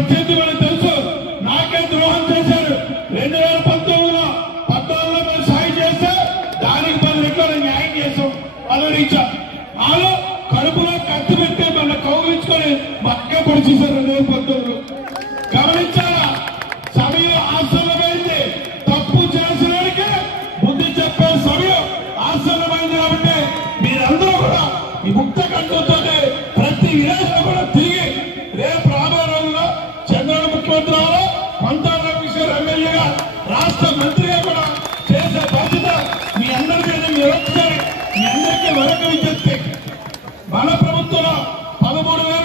వచ్చింది మనకు తెలుసు. నాకే ద్రోహం చేశారు. 2019లో 14లో మేము సాయం చేస్తే దానికి 10 రెట్లు న్యాయం చేసాం. పదవించాం. వాళ్ళు కడుపులో కత్తి పెట్టి మన కౌగిలించుకొని మక్క పొడిచేశారు 2019లో. గమనించాలా? సమయం ఆసన్నమైంది. తప్పు చేసినోడికి బుద్ధి చెప్పే సమయం ఆసన్నమైంది. కాబట్టి మీరందరూ కూడా ఈ ముక్త కంఠంతో ప్రతి విలేజ్లో కూడా తిరిగి రేపు రాబోయే రోజుల్లో చంద్రబాబు ముఖ్యమంత్రి అవ్వాలి, కొంతాల రమేశ్వర్ ఎమ్మెల్యేగా రాష్ట్ర మంత్రిగా కూడా చేసే బాధ్యత మీ అందరి మీద మీరు ఒకసారి మీ అందరికీ మరొక విజ్ఞప్తి. మన ప్రభుత్వంలో 13,000